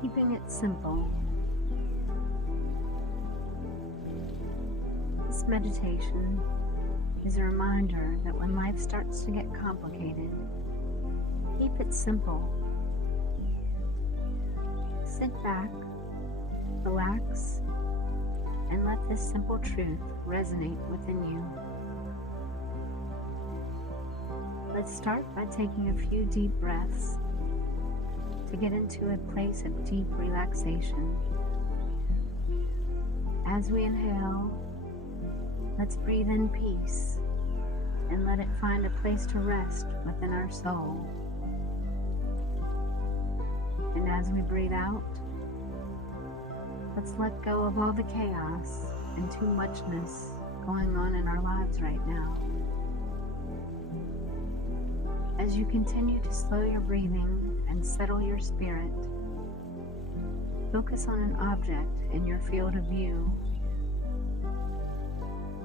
keeping it simple. This meditation is a reminder that when life starts to get complicated, keep it simple. Sit back, relax, and let this simple truth resonate within you. Let's start by taking a few deep breaths to get into a place of deep relaxation. As we inhale, let's breathe in peace and let it find a place to rest within our soul. And as we breathe out, let's let go of all the chaos and too muchness going on in our lives right now. As you continue to slow your breathing and settle your spirit, focus on an object in your field of view.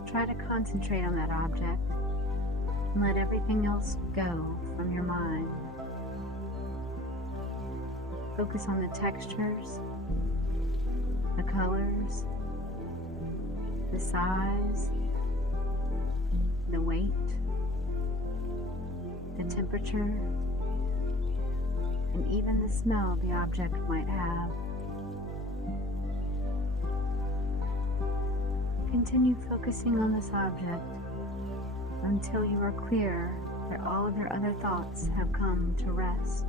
Try to concentrate on that object and let everything else go from your mind. Focus on the textures, the colors, the size, the weight, the temperature, and even the smell the object might have. Continue focusing on this object until you are clear that all of your other thoughts have come to rest.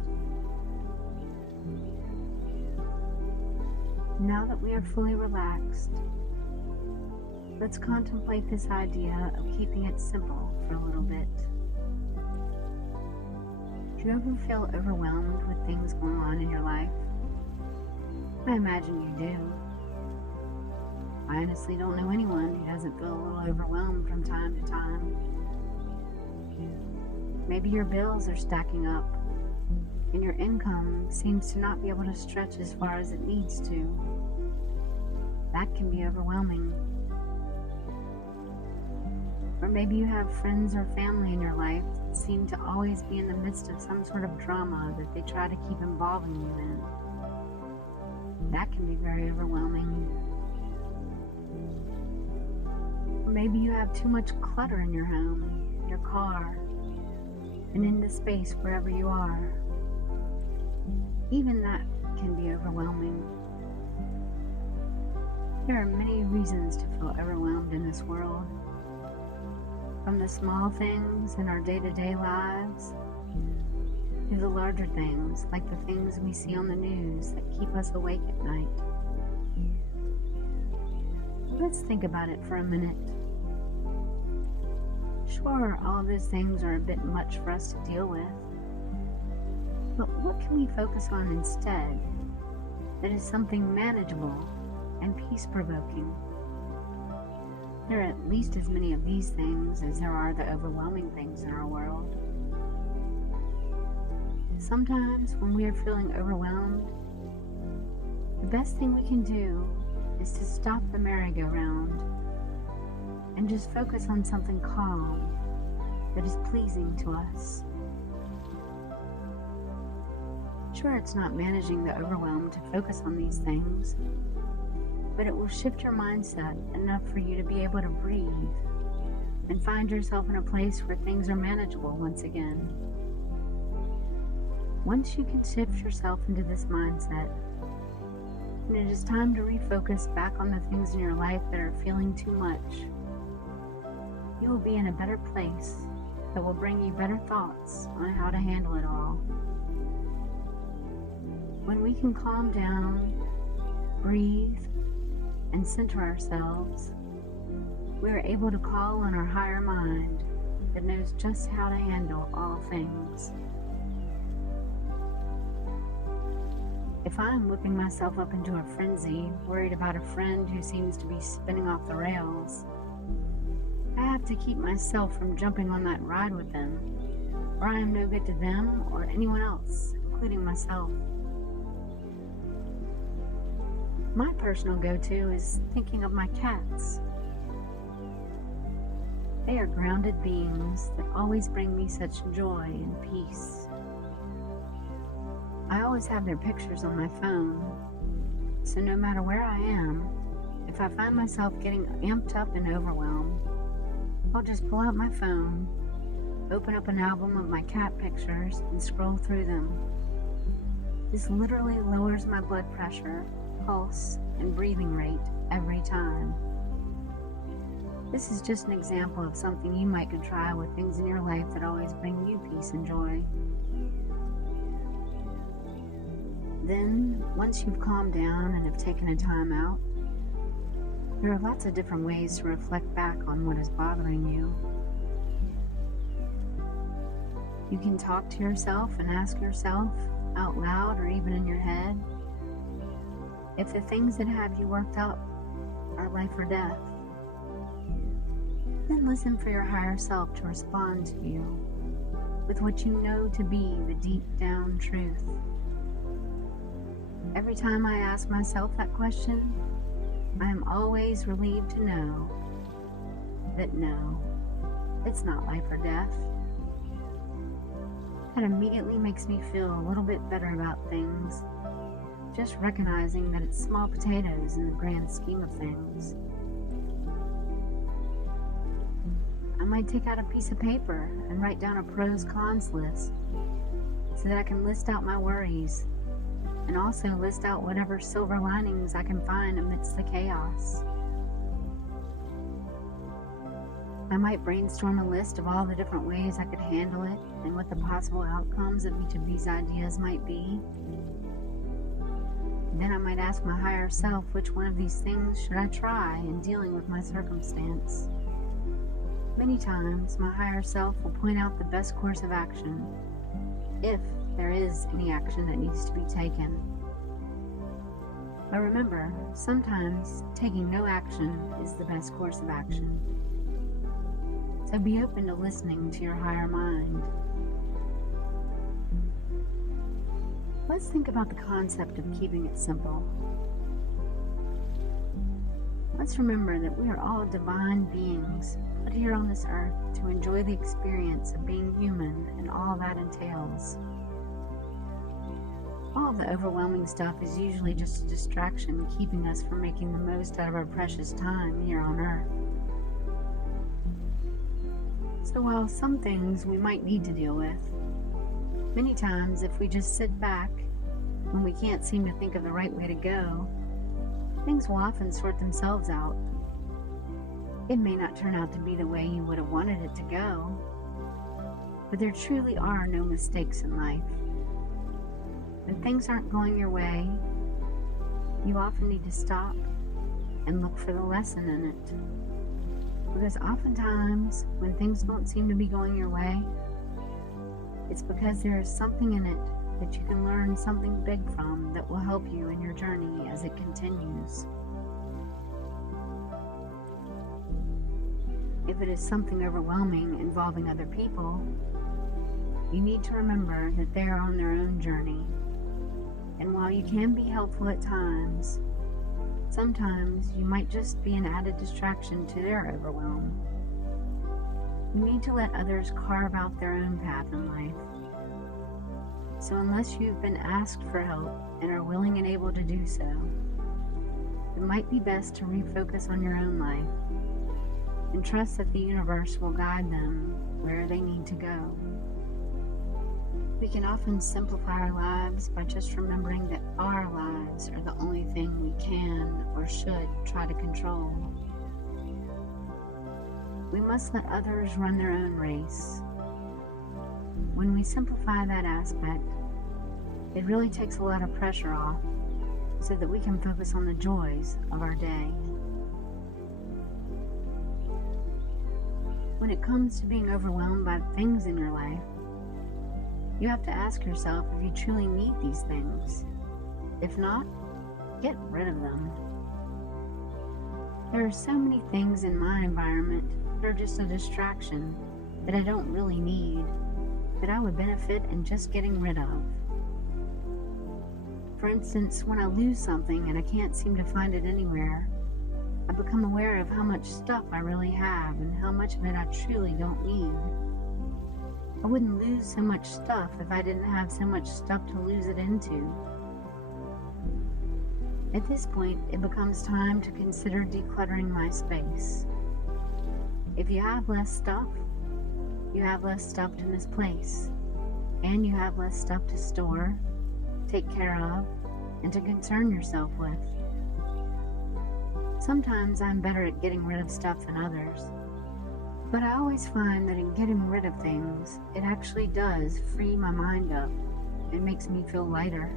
Now that we are fully relaxed, let's contemplate this idea of keeping it simple for a little bit. Do you ever feel overwhelmed with things going on in your life? I imagine you do. I honestly don't know anyone who doesn't feel a little overwhelmed from time to time. Maybe your bills are stacking up and your income seems to not be able to stretch as far as it needs to. That can be overwhelming. Or maybe you have friends or family in your life that seem to always be in the midst of some sort of drama that they try to keep involving you in. That can be very overwhelming. Or maybe you have too much clutter in your home, your car, and in the space wherever you are. Even that can be overwhelming. There are many reasons to feel overwhelmed in this world. From the small things in our day-to-day lives to the larger things, like the things we see on the news that keep us awake at night. Let's think about it for a minute. Sure, all of those things are a bit much for us to deal with. But what can we focus on instead that is something manageable and peace-provoking? There are at least as many of these things as there are the overwhelming things in our world. Sometimes when we are feeling overwhelmed, the best thing we can do is to stop the merry-go-round and just focus on something calm that is pleasing to us. Sure, it's not managing the overwhelm to focus on these things, but it will shift your mindset enough for you to be able to breathe and find yourself in a place where things are manageable once again. Once you can shift yourself into this mindset, and it is time to refocus back on the things in your life that are feeling too much, you will be in a better place that will bring you better thoughts on how to handle it all. When we can calm down, breathe, and center ourselves, we are able to call on our higher mind that knows just how to handle all things. If I'm whipping myself up into a frenzy, worried about a friend who seems to be spinning off the rails, I have to keep myself from jumping on that ride with them, or I am no good to them or anyone else, including myself. My personal go-to is thinking of my cats. They are grounded beings that always bring me such joy and peace. I always have their pictures on my phone, so no matter where I am, if I find myself getting amped up and overwhelmed, I'll just pull out my phone, open up an album of my cat pictures, and scroll through them. This literally lowers my blood pressure, pulse, and breathing rate every time. This is just an example of something you might could try with things in your life that always bring you peace and joy. Then, once you've calmed down and have taken a time out, there are lots of different ways to reflect back on what is bothering you. You can talk to yourself and ask yourself, out loud or even in your head, if the things that have you worked up are life or death. Then listen for your higher self to respond to you with what you know to be the deep down truth. Every time I ask myself that question, I am always relieved to know that no, it's not life or death. That immediately makes me feel a little bit better about things, just recognizing that it's small potatoes in the grand scheme of things. I might take out a piece of paper and write down a pros-cons list so that I can list out my worries and also list out whatever silver linings I can find amidst the chaos. I might brainstorm a list of all the different ways I could handle it and what the possible outcomes of each of these ideas might be. Then I might ask my higher self which one of these things should I try in dealing with my circumstance. Many times, my higher self will point out the best course of action, if there is any action that needs to be taken. But remember, sometimes taking no action is the best course of action. So be open to listening to your higher mind. Let's think about the concept of keeping it simple. Let's remember that we are all divine beings put here on this earth to enjoy the experience of being human and all that entails. All of the overwhelming stuff is usually just a distraction keeping us from making the most out of our precious time here on earth. So while some things we might need to deal with, many times if we just sit back when we can't seem to think of the right way to go, things will often sort themselves out. It may not turn out to be the way you would have wanted it to go, but there truly are no mistakes in life. When things aren't going your way, you often need to stop and look for the lesson in it. Because oftentimes, when things don't seem to be going your way, it's because there is something in it that you can learn something big from that will help you in your journey as it continues. If it is something overwhelming involving other people, you need to remember that they are on their own journey. And while you can be helpful at times, sometimes you might just be an added distraction to their overwhelm. You need to let others carve out their own path in life. So unless you've been asked for help and are willing and able to do so, it might be best to refocus on your own life and trust that the universe will guide them where they need to go. We can often simplify our lives by just remembering that our lives are the only thing we can or should try to control. We must let others run their own race. When we simplify that aspect, it really takes a lot of pressure off so that we can focus on the joys of our day. When it comes to being overwhelmed by things in your life, you have to ask yourself if you truly need these things. If not, get rid of them. There are so many things in my environment that are just a distraction that I don't really need, that I would benefit in just getting rid of. For instance, when I lose something and I can't seem to find it anywhere, I become aware of how much stuff I really have and how much of it I truly don't need. I wouldn't lose so much stuff if I didn't have so much stuff to lose it into. At this point, it becomes time to consider decluttering my space. If you have less stuff, you have less stuff to misplace, and you have less stuff to store, take care of, and to concern yourself with. Sometimes I'm better at getting rid of stuff than others, but I always find that in getting rid of things, it actually does free my mind up and makes me feel lighter.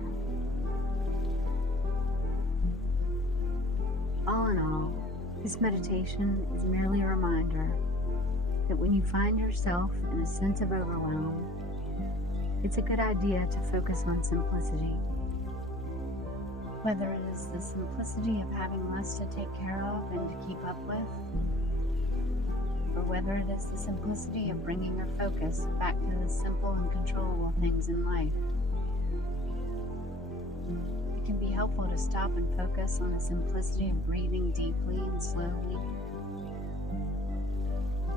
All in all, this meditation is merely a reminder that when you find yourself in a sense of overwhelm, it's a good idea to focus on simplicity. Whether it is the simplicity of having less to take care of and to keep up with, or whether it is the simplicity of bringing your focus back to the simple and controllable things in life. It can be helpful to stop and focus on the simplicity of breathing deeply and slowly.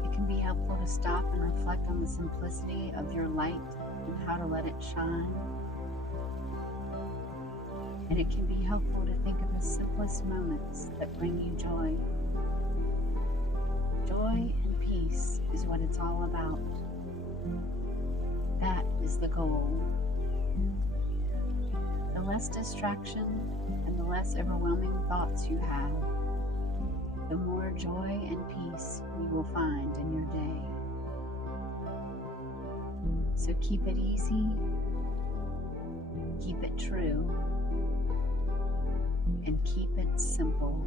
It can be helpful to stop and reflect on the simplicity of your light and how to let it shine. And it can be helpful to think of the simplest moments that bring you joy. Joy and peace is what it's all about. That is the goal. The less distraction and the less overwhelming thoughts you have, the more joy and peace you will find in your day. So keep it easy, keep it true, and keep it simple.